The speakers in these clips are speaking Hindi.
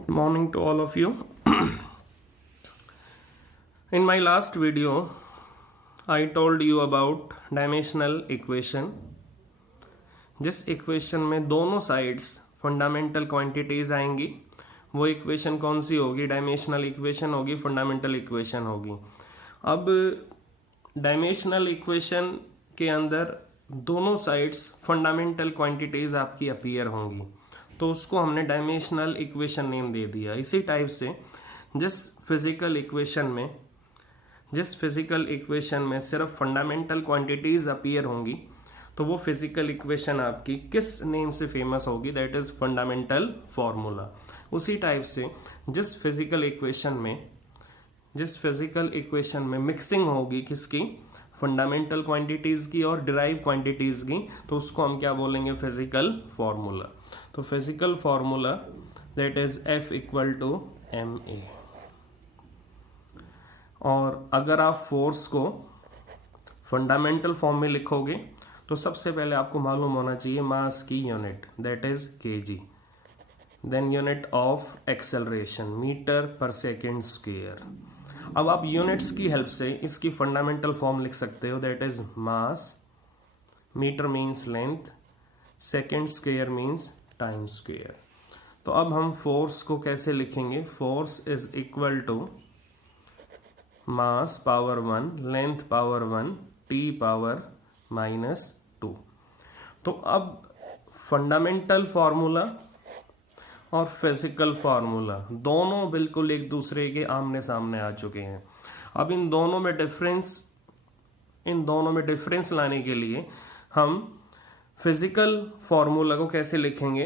Good morning to all of you. In my last video, I told you about dimensional equation. जिस इक्वेशन में दोनों साइड्स फंडामेंटल क्वांटिटीज आएंगी, वो इक्वेशन कौन सी होगी? डायमेंशनल इक्वेशन होगी, फंडामेंटल इक्वेशन होगी। अब डायमेंशनल इक्वेशन के अंदर दोनों साइड्स फंडामेंटल क्वांटिटीज आपकी अपीयर होंगी, तो उसको हमने डायमेंशनल इक्वेशन नेम दे दिया। इसी टाइप से जिस फिजिकल इक्वेशन में सिर्फ फंडामेंटल क्वांटिटीज अपीयर होंगी, तो वो फिजिकल इक्वेशन आपकी किस नेम से फेमस होगी? That is fundamental formula. उसी टाइप से जिस फिजिकल इक्वेशन में मिक्सिंग होगी किसकी? फंडामेंटल क्वांटिटीज की और डिराइव क्वांटिटीज की, तो उसको हम क्या बोलेंगे? Physical formula. तो physical formula that is F equal to ma। और अगर आप फोर्स को फंडामेंटल फॉर्म में लिखोगे तो सबसे पहले आपको मालूम होना चाहिए मास की unit, that is kg। Then unit of acceleration metre per second square. अब आप यूनिट्स की हेल्प से इसकी फंडामेंटल फॉर्म लिख सकते हो, that is mass, metre means length, second square means time square. तो अब हम फोर्स को कैसे लिखेंगे? Force is equal to mass power 1, length power 1, T power -2। तो अब फंडामेंटल फॉर्मूला और फिजिकल फार्मूला दोनों बिल्कुल एक दूसरे के आमने सामने आ चुके हैं। अब इन दोनों में डिफरेंस लाने के लिए हम फिजिकल फार्मूला को कैसे लिखेंगे?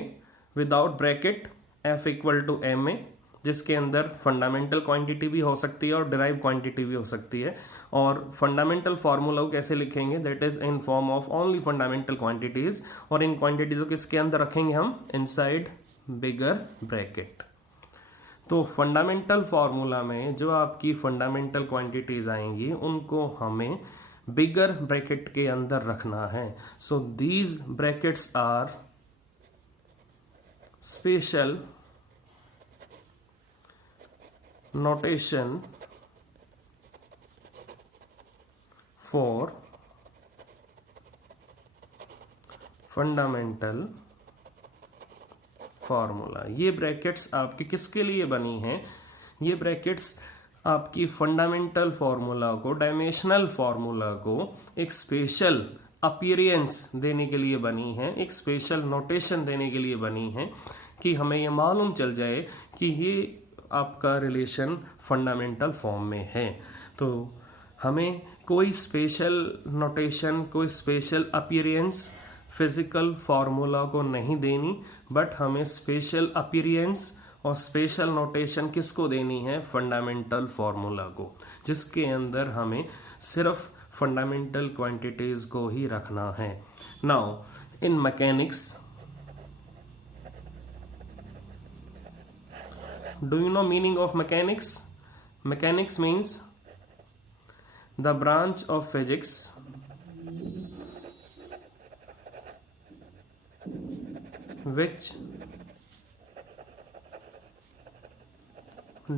Without bracket, F equal to ma, जिसके अंदर फंडामेंटल क्वांटिटी भी हो सकती है और डिराइव क्वांटिटी भी हो सकती है। और फंडामेंटल फार्मूला को कैसे लिखेंगे? That is in form of only fundamental quantities, और इन क्वांटिटीज को किसके अंदर रखेंगे हम? इनसाइड बिगर ब्रैकेट। तो फंडामेंटल फॉर्मूला में जो आपकी फंडामेंटल क्वांटिटीज आएंगी उनको हमें बिगर ब्रैकेट के अंदर रखना है। So these brackets are special notation for fundamental formula. ये ब्रैकेट्स आपकी किसके लिए बनी हैं? ये ब्रैकेट्स आपकी फंडामेंटल फॉर्मूला को, डायमेंशनल फॉर्मूला को एक स्पेशल अपीयरेंस देने के लिए बनी है, एक स्पेशल नोटेशन देने के लिए बनी है कि हमें ये मालूम चल जाए कि ये आपका रिलेशन फंडामेंटल फॉर्म में है। तो हमें कोई स्पेशल नोटेशन, कोई स्पेशल अपीयरेंस फिजिकल फार्मूला को नहीं देनी, बट हमें स्पेशल अपीयरेंस और स्पेशल नोटेशन किसको देनी है? फंडामेंटल फार्मूला को, जिसके अंदर हमें सिर्फ फंडामेंटल क्वांटिटीज को ही रखना है। Now in mechanics, do you know meaning of mechanics? Mechanics means the branch of physics which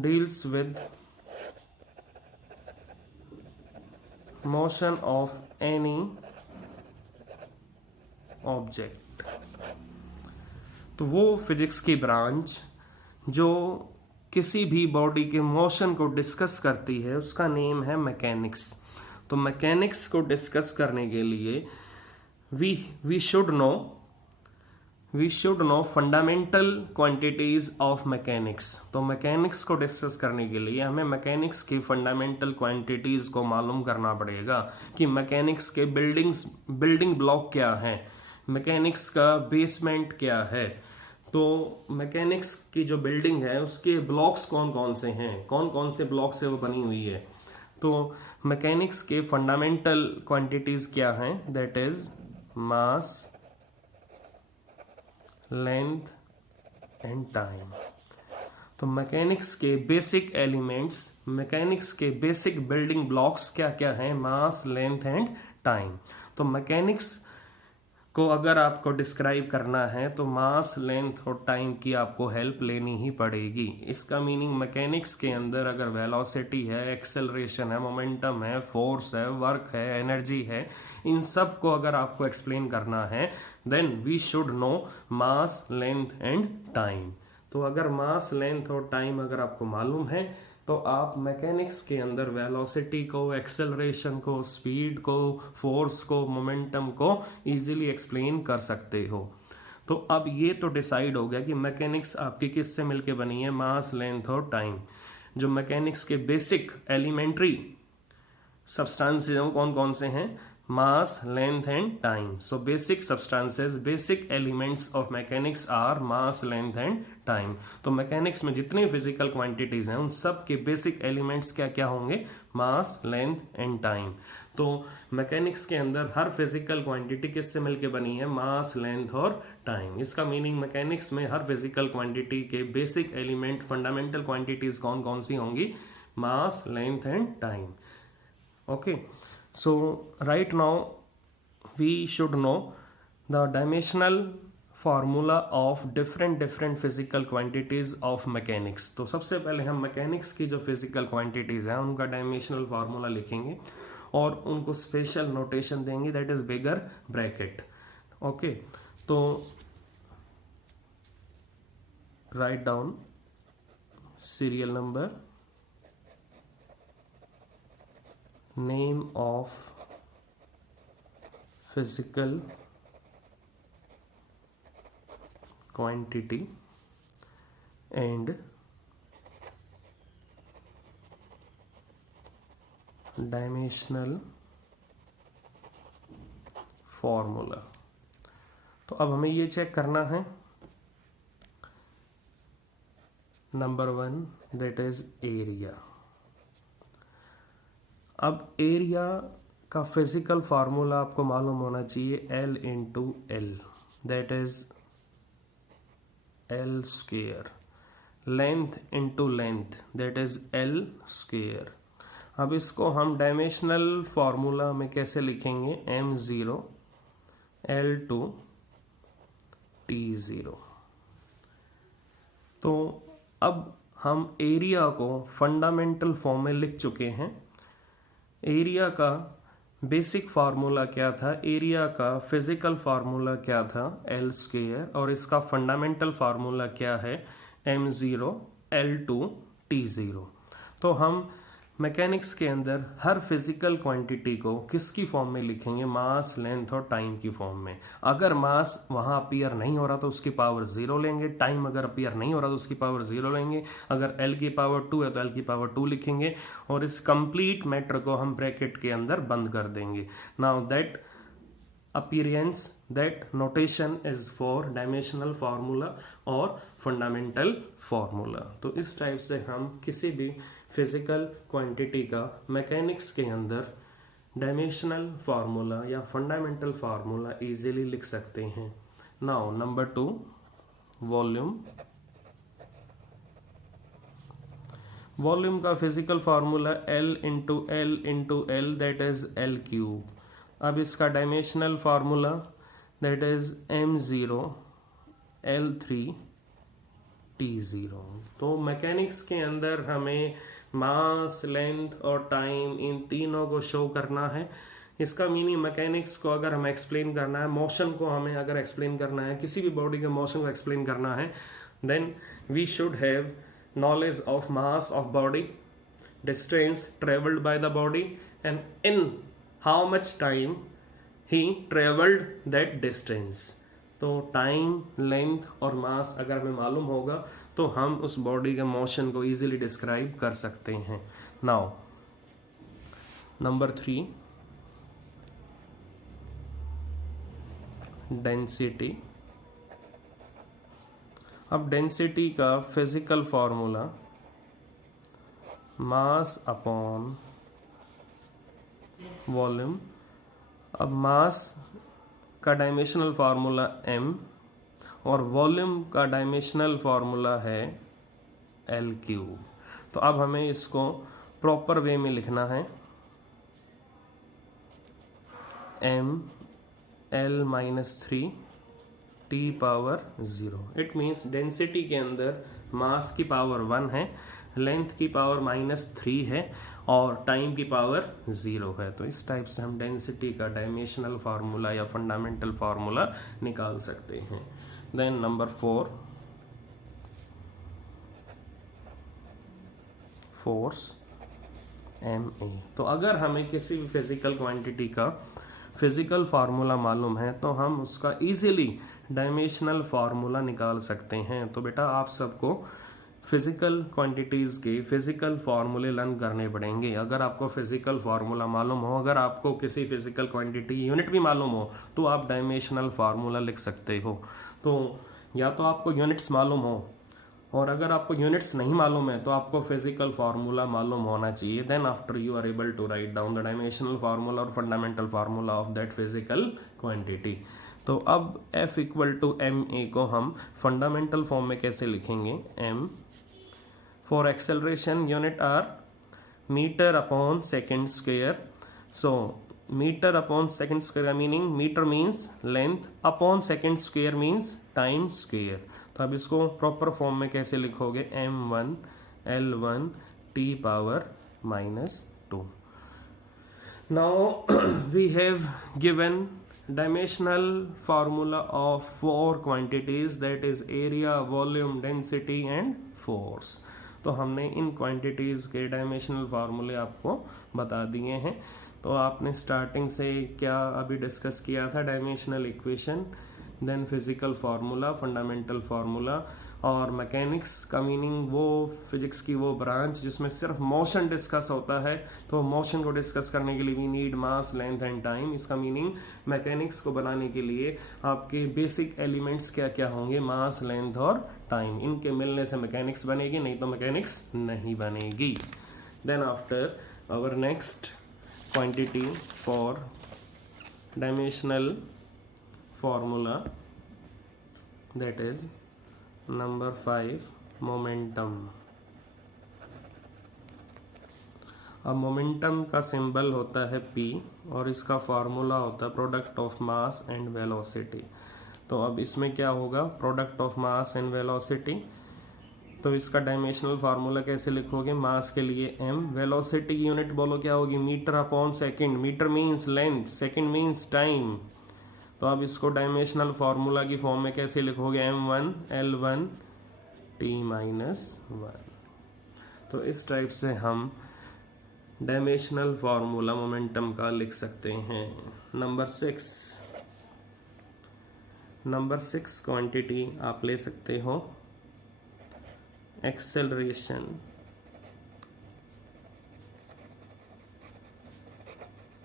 deals with motion of any object। तो वो फिजिक्स की ब्रांच जो किसी भी बॉडी के मोशन को डिस्कस करती है उसका नेम है मैकेनिक्स। तो मैकेनिक्स को डिस्कस करने के लिए we should know fundamental quantities of mechanics. तो मैकेनिक्स को डिस्कस करने के लिए हमें मैकेनिक्स की फंडामेंटल क्वांटिटीज को मालूम करना पड़ेगा कि मैकेनिक्स के बिल्डिंग ब्लॉक क्या है, मैकेनिक्स का बेसमेंट क्या है। तो मैकेनिक्स की जो बिल्डिंग है उसके ब्लॉक्स कौन कौन से हैं, कौन कौन से ब्लॉक से वो बनी हुई है। तो मैकेनिक्स के फंडामेंटल क्वांटिटीज क्या हैं? That is mass, length and time. तो मैकेनिक्स के बेसिक एलिमेंट्स, मैकेनिक्स के बेसिक बिल्डिंग ब्लॉक्स क्या क्या हैं? Mass, length and time. तो मैकेनिक्स को अगर आपको डिस्क्राइब करना है तो मास, लेंथ और टाइम की आपको हेल्प लेनी ही पड़ेगी। इसका मीनिंग मैकेनिक्स के अंदर अगर वेलोसिटी है, एक्सेलरेशन है, मोमेंटम है, फोर्स है, वर्क है, एनर्जी है, इन सब को अगर आपको एक्सप्लेन करना है then we should know mass, length and time. तो अगर मास, लेंथ और टाइम अगर आपको मालूम है तो आप मैकेनिक्स के अंदर वेलोसिटी को, एक्सेलरेशन को, स्पीड को, फोर्स को, मोमेंटम को इजीली एक्सप्लेन कर सकते हो। तो अब ये तो डिसाइड हो गया कि मैकेनिक्स आपकी किससे मिलके बनी है, मास, लेंथ और टाइम। जो मैकेनिक्स के बेसिक एलिमेंट्री सब्सटेंसेस कौन कौन से हैं, mass, length and time. So basic substances, basic elements of mechanics are mass, length and time. तो मैकेनिक्स में जितनी फिजिकल क्वांटिटीज हैं उन सब के बेसिक एलिमेंट्स क्या क्या होंगे, मास, लेंथ एंड टाइम। तो मैकेनिक्स के अंदर हर फिजिकल क्वांटिटी किससे मिलके बनी है, मास, लेंथ और टाइम। इसका मीनिंग मैकेनिक्स में हर फिजिकल क्वांटिटी के बेसिक एलिमेंट, फंडामेंटल क्वांटिटीज कौन कौन सी होंगी, mass, length and time. Okay, so right now we should know the dimensional formula of different physical quantities of mechanics। तो सबसे पहले हम मैकेनिक्स की जो फिजिकल क्वांटिटीज हैं उनका डायमेंशनल फार्मूला लिखेंगे और उनको स्पेशल नोटेशन देंगे, that is bigger bracket. Okay, तो write down serial number, name of physical quantity and dimensional formula। तो अब हमें ये चेक करना है, नंबर 1 दैट इज एरिया। अब एरिया का फिजिकल फार्मूला आपको मालूम होना चाहिए, L into L, that is L square. Length into length, that is L square. अब इसको हम डायमेंशनल फार्मूला में कैसे लिखेंगे, M0 L2 T0। तो अब हम एरिया को फंडामेंटल फॉर्म में लिख चुके हैं। एरिया का बेसिक फार्मूला क्या था, एरिया का फिजिकल फार्मूला क्या था, L स्क्वेयर, और इसका फंडामेंटल फार्मूला क्या है, M0 L2 T0। तो हम मैकेनिक्स के अंदर हर फिजिकल क्वांटिटी को किसकी फॉर्म में लिखेंगे, मास, लेंथ और टाइम की फॉर्म में। अगर मास वहां अपीयर नहीं हो रहा तो उसकी पावर 0 लेंगे, टाइम अगर अपीयर नहीं हो रहा तो उसकी पावर 0 लेंगे, अगर L की पावर 2 है तो L की पावर 2 लिखेंगे और इस कंप्लीट मैटर को हम ब्रैकेट के अंदर बंद कर देंगे। Now that appearance, that notation is for dimensional formula और fundamental formula। तो इस टाइप से हम किसी भी फिजिकल क्वांटिटी का मैकेनिक्स के अंदर डायमेंशनल फार्मूला या फंडामेंटल फार्मूला इजीली लिख सकते हैं। Now number 2, volume. वॉल्यूम का physical formula L into L into L, that is L cube. अब इसका dimensional formula that is M0 L3 T0। तो मैकेनिक्स के अंदर हमें मास, लेंथ और टाइम इन तीनों को शो करना है। इसका मीनिंग मैकेनिक्स को अगर हमें एक्सप्लेन करना है, मोशन को हमें अगर एक्सप्लेन करना है, किसी भी बॉडी के मोशन को एक्सप्लेन करना है, then we should have knowledge of mass of body, distance traveled by the body, and in how much time he traveled that distance। तो टाइम, लेंथ और मास अगर हमें मालूम होगा तो हम उस बॉडी के मोशन को इजीली डिस्क्राइब कर सकते हैं। Now number 3, density. अब डेंसिटी का physical formula mass upon volume. अब मास का डायमेंशनल फार्मूला m और वॉल्यूम का डायमेंशनल फार्मूला है L क्यूब। तो अब हमें इसको प्रॉपर वे में लिखना है, m L minus 3 T power 0। It means density के अंदर मास की पावर 1 है, लेंथ की पावर -3 है और टाइम की पावर 0 है। तो इस टाइप से हम डेंसिटी का डायमेंशनल फार्मूला या फंडामेंटल फार्मूला निकाल सकते हैं। Then number 4, force ma। तो अगर हमें किसी भी फिजिकल क्वांटिटी का फिजिकल फार्मूला मालूम है तो हम उसका इजीली डायमेंशनल फार्मूला निकाल सकते हैं। तो बेटा आप सबको फिजिकल क्वांटिटीज के फिजिकल फार्मूले लर्न करने पड़ेंगे। अगर आपको फिजिकल फार्मूला मालूम हो, अगर आपको किसी फिजिकल क्वांटिटी यूनिट भी मालूम हो, तो आप डायमेंशनल फार्मूला लिख सकते हो। तो या तो आपको यूनिट्स मालूम हो, और अगर आपको यूनिट्स नहीं मालूम है तो आपको फिजिकल फार्मूला मालूम होना चाहिए। Then after you are able to write down the dimensional formula और fundamental formula of that physical quantity. तो अब F इक्वल टू ma को हम फंडामेंटल फॉर्म में कैसे लिखेंगे? m for acceleration unit are meter upon second square. So meter upon second square meaning meter means length, upon second square means time square. तो अब इसको प्रॉपर फॉर्म में कैसे लिखोगे? m1 L1 T power -2। Now we have given dimensional formula of 4 quantities, that is area, volume, density and force। तो हमने इन क्वांटिटीज के डायमेंशनल फार्मूले आपको बता दिए हैं। तो आपने स्टार्टिंग से क्या अभी डिस्कस किया था? Dimensional equation, then physical formula, fundamental formula, और मैकेनिक्स का मीनिंग वो फिजिक्स की वो ब्रांच जिसमें सिर्फ मोशन डिस्कस होता है। तो मोशन को डिस्कस करने के लिए we need mass, length and time. इसका मीनिंग मैकेनिक्स को बनाने के लिए आपके बेसिक एलिमेंट्स क्या क्या होंगे? मास, लेंथ और टाइम। इनके मिलने से मैकेनिक्स बनेगी, नहीं तो मैकेनिक्स नहीं बनेगी। Then after our next quantity for dimensional formula, that is number 5, momentum। अब मोमेंटम का सिंबल होता है P और इसका फार्मूला होता है product of mass and velocity. तो अब इसमें क्या होगा? Product of mass and velocity. तो इसका डायमेंशनल फार्मूला कैसे लिखोगे? मास के लिए m, वेलोसिटी की यूनिट बोलो क्या होगी? Meter upon second. Meter means length, second means time. तो अब इसको डायमेंशनल फार्मूला की फॉर्म में कैसे लिखोगे? m1 L1 T -1। तो इस टाइप से हम डायमेंशनल फार्मूला मोमेंटम का लिख सकते हैं। नंबर 6 क्वांटिटी आप ले सकते हो एक्सेलरेशन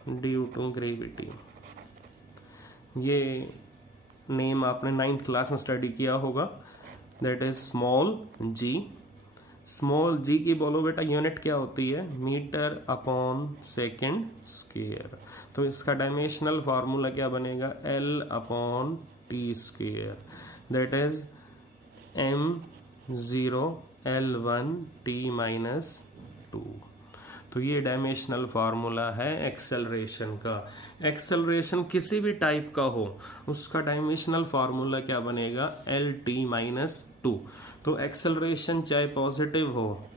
ड्यू टू ग्रेविटी। ये नेम आपने 9th क्लास में स्टडी किया होगा, that is small g। Small g की बोलो बेटा यूनिट क्या होती है? Meter upon second square. तो इसका डायमेंशनल फार्मूला क्या बनेगा? L upon T square, that is m0 L1 T -2। तो ये डायमेंशनल फार्मूला है एक्सेलरेशन का। एक्सेलरेशन किसी भी टाइप का हो उसका डायमेंशनल फार्मूला क्या बनेगा? LT -2। तो एक्सेलरेशन चाहे पॉजिटिव हो,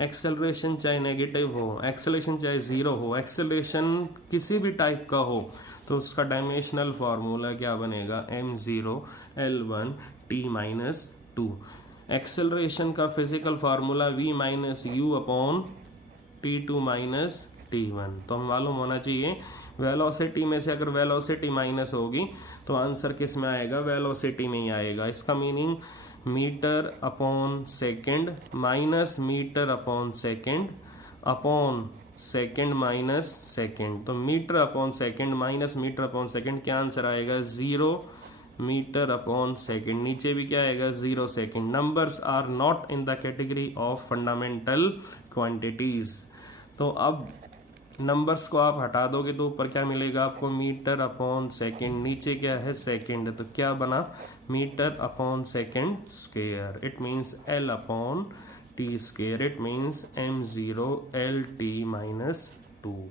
एक्सेलरेशन चाहे नेगेटिव हो, एक्सेलरेशन चाहे 0 हो, एक्सेलरेशन किसी भी टाइप का हो तो उसका डायमेंशनल फार्मूला क्या बनेगा? m0 L1 T -2। एक्सेलरेशन का physical formula v - u upon T2 -T1। तो हम मालूम होना चाहिए वेलोसिटी में से अगर वेलोसिटी माइनस होगी तो आंसर किस में आएगा? वेलोसिटी में ही आएगा। इसका meaning metre upon second minus metre upon second upon second minus second. तो metre upon second minus metre upon second, क्या आंसर आएगा? 0 मीटर अपॉन सेकेंड। नीचे भी क्या आएगा? 0 second. Numbers are not in the category of fundamental quantities. तो अब नंबर्स को आप हटा दोगे तो ऊपर क्या मिलेगा आपको? Meter upon second. नीचे क्या है? सेकेंड। तो क्या बना? Meter upon second square. It means L upon T square. It means m0 LT -2।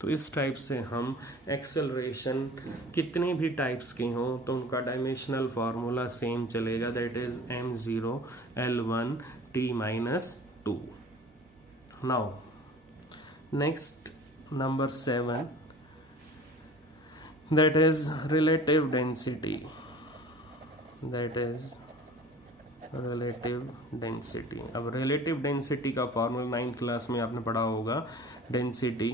तो इस टाइप से हम एक्सेलरेशन कितने भी टाइप्स के हों तो उनका डायमेंशनल फार्मूला सेम चलेगा, that is m0 l1 t-2. Now next number 7, that is relative density. That is relative density. अब relative density का फॉर्मूला 9th क्लास में आपने पढ़ा होगा, density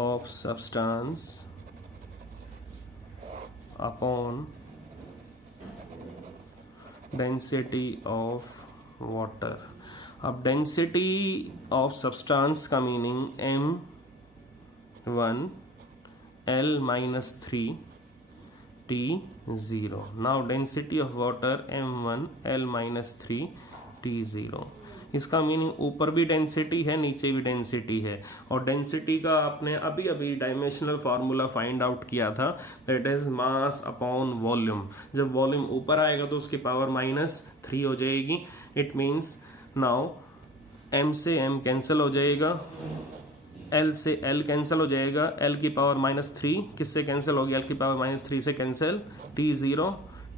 of substance upon density of water. अब density of substance का meaning m1 L minus 3 T0. Now density of water m1 L minus 3 T0. इसका मीनिंग ऊपर भी डेंसिटी है, नीचे भी डेंसिटी है, और डेंसिटी का आपने अभी अभी डायमेंशनल फार्मूला फाइंड आउट किया था, that is mass upon volume. जब वॉल्यूम ऊपर आएगा तो उसकी पावर -3 हो जाएगी. इट मीन्स नाउ m से m कैंसिल हो जाएगा, L से L कैंसिल हो जाएगा, L की पावर -3 किससे कैंसिल होगी, L की पावर -3 से कैंसिल,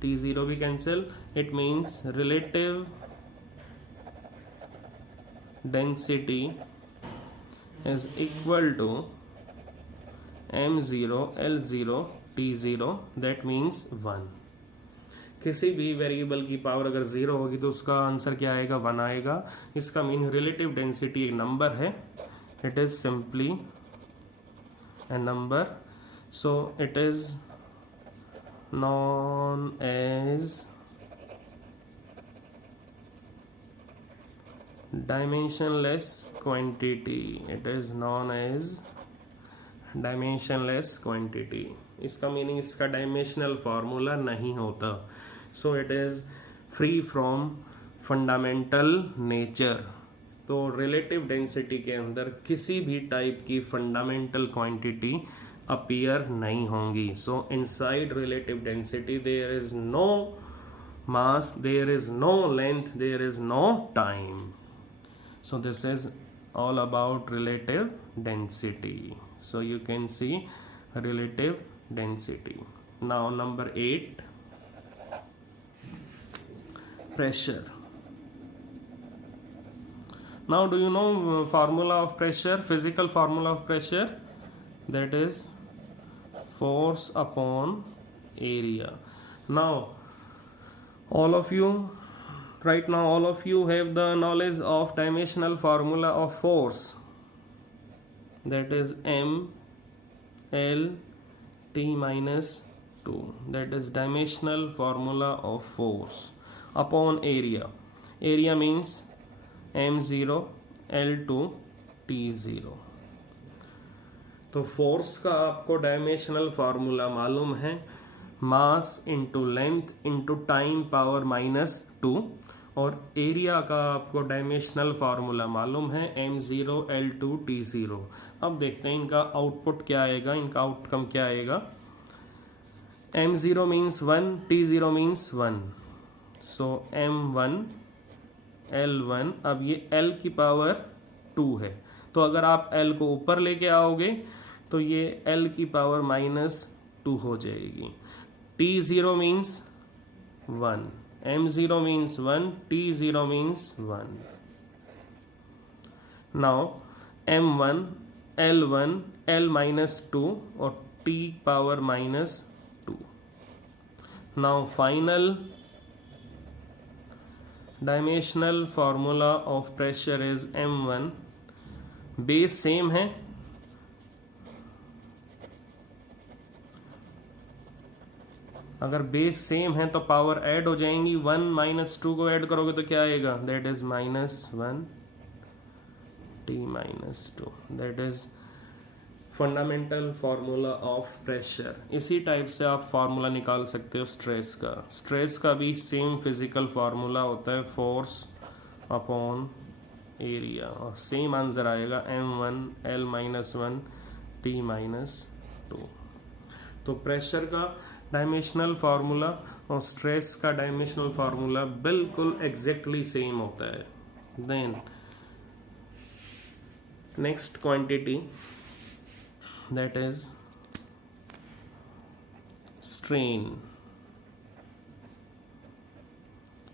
T0 भी cancel. It means relative density is equal to m0 L0 T0, that means 1. किसी भी वेरिएबल की पावर अगर 0 होगी तो उसका आंसर क्या आएगा, 1 आएगा. इसका मीन रिलेटिव डेंसिटी एक नंबर है, it is simply a number, so it is known as dimensionless quantity. It is known as dimensionless quantity. इसका मीनिंग इसका डायमेंशनल फार्मूला नहीं होता, so it is free from fundamental nature. तो रिलेटिव डेंसिटी के अंदर किसी भी टाइप की फंडामेंटल क्वांटिटी अपीयर नहीं होंगी. So inside relative density there is no mass, there is no length, there is no time. So this is all about relative density. So you can see relative density. Now number 8, pressure. Now do you know formula of pressure, physical formula of pressure, that is force upon area. Now all of you have the knowledge of dimensional formula of force, that is m L T-2, that is dimensional formula of force upon area. Area means m0 L2 T0. तो फोर्स का आपको डायमेंशनल फार्मूला मालूम है, mass into length into time power -2, और एरिया का आपको डायमेंशनल फार्मूला मालूम है m0 L2 T0. अब देखते हैं इनका आउटपुट क्या आएगा, इनका आउटकम क्या आएगा. m0 मीन्स 1, T0 मीन्स 1, सो m1 L1. अब ये L की पावर 2 है, तो अगर आप L को ऊपर लेके आओगे तो ये L की पावर -2 हो जाएगी. T0 means 1, M0 means 1, T0 means 1. Now M1 L1 L -2 और T power -2. Now final dimensional formula of pressure is m1. Base same है, अगर बेस सेम है तो पावर ऐड हो जाएंगी. 1 -2 को ऐड करोगे तो क्या आएगा, that is -1 T-2. That is fundamental formula of pressure. इसी टाइप से आप फार्मूला निकाल सकते हो स्ट्रेस का. स्ट्रेस का भी सेम फिजिकल फार्मूला होता है, फोर्स अपॉन एरिया, और सेम आंसर आएगा m1 L-1 T-2. तो प्रेशर का डायमेंशनल फार्मूला और स्ट्रेस का डायमेंशनल फार्मूला बिल्कुल एग्जैक्टली सेम होता है. Then next quantity, that is strain.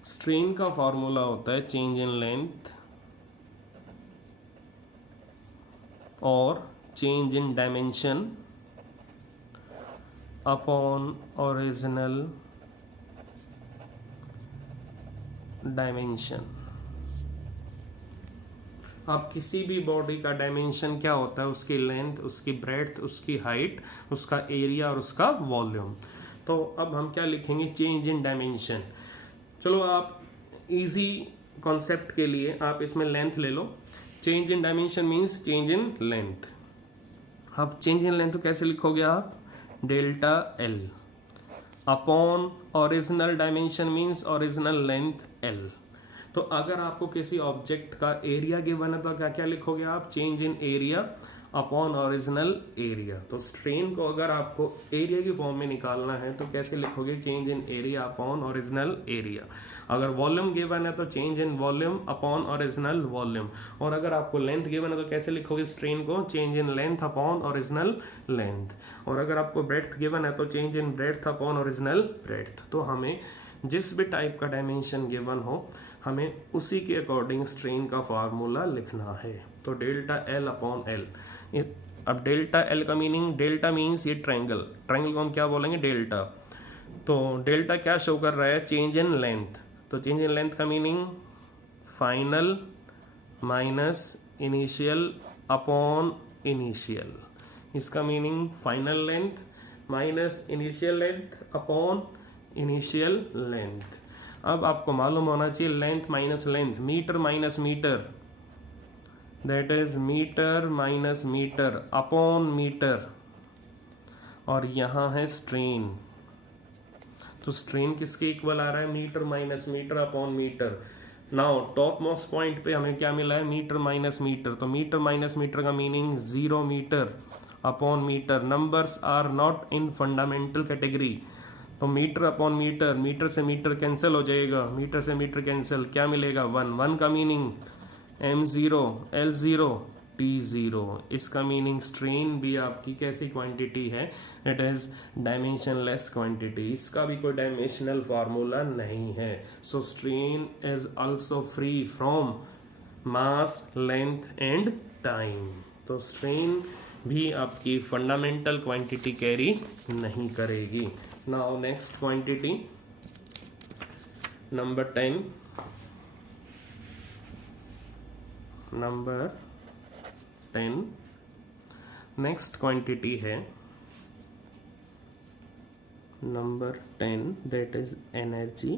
Strain का फॉर्मूला होता है चेंज इन लेंथ और change in dimension upon original dimension. आप किसी भी बॉडी का डायमेंशन क्या होता है, उसकी लेंथ, उसकी ब्रेड्थ, उसकी हाइट, उसका एरिया और उसका वॉल्यूम। तो अब हम क्या लिखेंगे, चेंज इन डायमेंशन। चलो आप इजी कॉन्सेप्ट के लिए आप इसमें लेंथ ले लो। Change in dimension means change in length. अब चेंज इन लेंथ तो कैसे लिखोगे आप, delta L upon original dimension means original length L. तो अगर आपको किसी ऑब्जेक्ट का एरिया गिवन है तो क्या क्या लिखोगे आप, change in area upon original area. तो स्ट्रेन को अगर आपको एरिया की फॉर्म में निकालना है तो कैसे लिखोगे, change in area upon original area. अगर वॉल्यूम गिवन है तो change in volume upon original volume. और अगर आपको लेंथ गिवन है तो कैसे लिखोगे स्ट्रेन को, change in length upon original length. और अगर आपको ब्रेड्थ गिवन है तो चेंज इन ब्रेड्थ अपॉन ओरिजिनल ब्रेड्थ। तो हमें जिस भी टाइप का डायमेंशन गिवन हो हमें उसी के अकॉर्डिंग स्ट्रेन का फॉर्मूला लिखना है। तो डेल्टा एल अपॉन एल। अब डेल्टा एल का मीनिंग, डेल्टा मीन्स ये ट्रायंगल, ट्रायंगल को हम क्या बोलेंगे, डेल्टा। तो डेल्टा क्या शो कर रहा है, चेंज इन लेंथ। तो चेंज इन लेंथ का meaning final minus initial upon initial. इसका meaning final length minus initial length upon initial length. अब आपको मालूम होना चाहिए length minus length, metre minus metre, that is metre minus metre upon metre. और यहां है स्ट्रेन। तो स्ट्रेन किसके इक्वल आ रहा है, meter minus metre upon meter. Now top most point पे हमें क्या मिला है, मीटर माइनस मीटर। तो मीटर माइनस मीटर का meaning 0 meter upon meter. Numbers are not in fundamental category. तो मीटर अपॉन मीटर, मीटर से मीटर कैंसिल हो जाएगा, मीटर से मीटर कैंसिल, क्या मिलेगा 1। 1 का मीनिंग m0 l0 t0। इसका मीनिंग स्ट्रेन भी आपकी कैसी क्वांटिटी है, इट इज डायमेंशनलेस क्वांटिटी। इसका भी कोई डायमेंशनल फार्मूला नहीं है। So strain is also free from mass, length and time. तो स्ट्रेन भी आपकी फंडामेंटल क्वांटिटी कैरी नहीं करेगी। Now next quantity number 10, number 10 next quantity है number 10, that is energy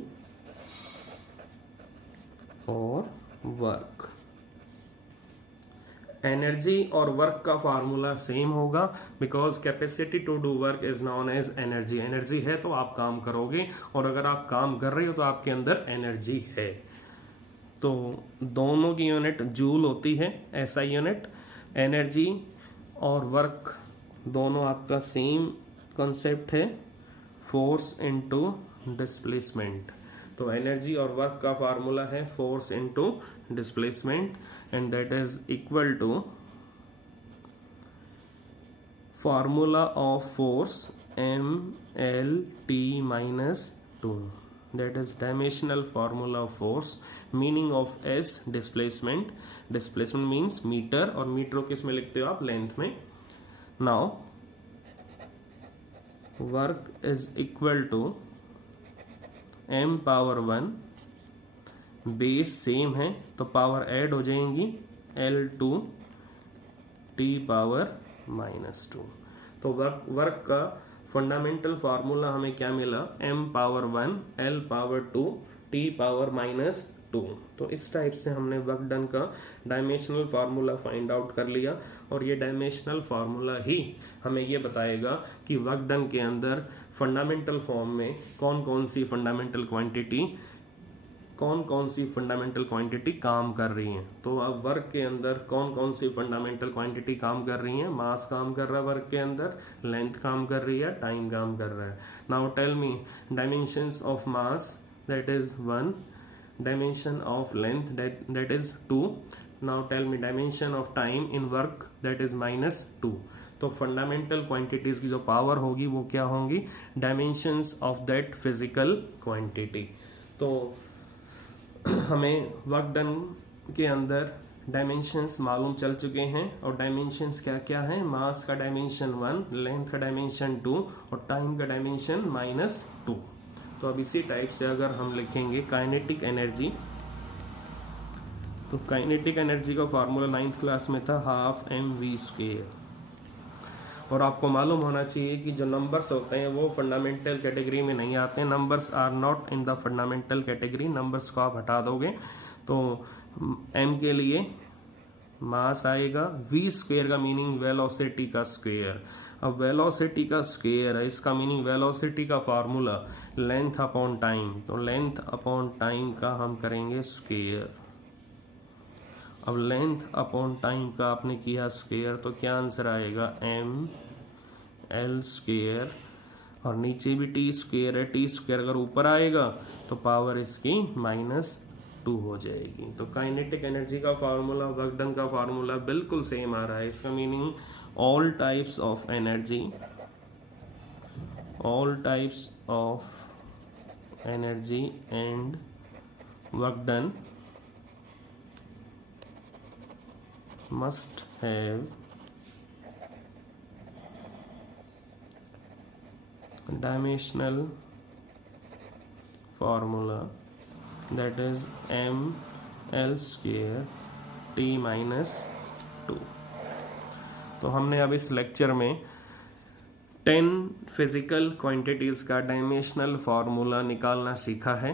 or work। Energy और वर्क का फार्मूला सेम होगा, because capacity to do work is known as energy. Energy है तो आप काम करोगे, और अगर आप काम कर रहे हो तो आपके अंदर एनर्जी है। तो दोनों की यूनिट जूल होती है, ऐसा यूनिट। एनर्जी और वर्क दोनों आपका सेम कॉन्सेप्ट है, फोर्स इनटू डिस्प्लेसमेंट। तो एनर्जी और वर्क का फार्मूला है force into displacement, and that is equal to formula of force m/l/t-2, that is dimensional formula of force, meaning of s displacement, displacement means meter, और मीटर को किस में लिखते हो आप, लेंथ में। Now work is equal to m⁻⁴, base same है तो पावर ऐड हो जाएंगी, l2 t⁻⁻²। तो वर्क का फंडामेंटल फार्मूला हमें क्या मिला, m⁻⁴, l⁻2 t⁻⁻²। तो इस टाइप से हमने वर्क डन का डायमेंशनल फार्मूला फाइंड आउट कर लिया, और ये डायमेंशनल फार्मूला ही हमें ये बताएगा कि वर्क डन के अंदर फंडामेंटल फॉर्म में कौन कौन सी फंडामेंटल क्वांटिटी काम कर रही हैं। तो अब वर्क के अंदर कौन कौन सी फंडामेंटल क्वांटिटी काम कर रही हैं, मास काम कर रहा है वर्क के अंदर, लेंथ काम कर रही है, टाइम काम कर रहा है। Now tell me dimensions of mass, that is 1, dimension of length, that is 2, now tell me dimension of time in work, that is -2। तो फंडामेंटल क्वांटिटीज की जो पावर होगी वो क्या होंगी, dimensions of that physical quantity. तो हमें वर्क डन के अंदर डायमेंशंस मालूम चल चुके हैं, और डायमेंशंस क्या क्या है, मास का डायमेंशन 1, लेंथ का डायमेंशन 2 और टाइम का डायमेंशन -2। तो अब इसी टाइप से अगर हम लिखेंगे काइनेटिक एनर्जी, तो काइनेटिक एनर्जी का फार्मूला 9th क्लास में था 12mv²। और आपको मालूम होना चाहिए कि जो नंबर्स होते हैं वो फंडामेंटल कैटेगरी में नहीं आते हैं, numbers are not in the fundamental category. Numbers को आप हटा दोगे तो m के लिए मास आएगा, v² का मीनिंग वेलोसिटी का स्क्वायर। अब वेलोसिटी का स्क्वायर है, इसका मीनिंग वेलोसिटी का फार्मूला लेंथ अपॉन टाइम, तो लेंथ अपॉन टाइम का हम करेंगे स्क्वायर। अब लेंथ अपॉन टाइम का आपने किया स्क्वायर तो क्या आंसर आएगा, ml², और नीचे भी t² है, t² अगर ऊपर आएगा तो पावर इसकी -2 हो जाएगी। तो काइनेटिक एनर्जी का फार्मूला, वर्क डन का फार्मूला बिल्कुल सेम आ रहा है। इसका meaning all types of energy, all types of energy and work done must have dimensional formula, that is ml² t-2। तो हमने अब इस लेक्चर में 10 फिजिकल क्वांटिटीज का डायमेंशनल फार्मूला निकालना सीखा है।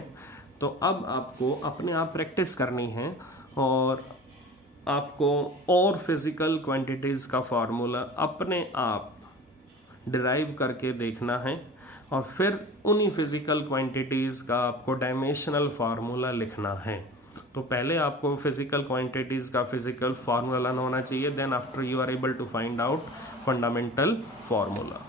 तो अब आपको अपने आप प्रैक्टिस करनी है और आपको और फिजिकल क्वांटिटीज का फार्मूला अपने आप डिराइव करके देखना है, और फिर उन्हीं फिजिकल क्वांटिटीज का आपको डायमेंशनल फार्मूला लिखना है। तो पहले आपको फिजिकल क्वांटिटीज का फिजिकल फार्मूला होना चाहिए, then after you are able to find out fundamental formula.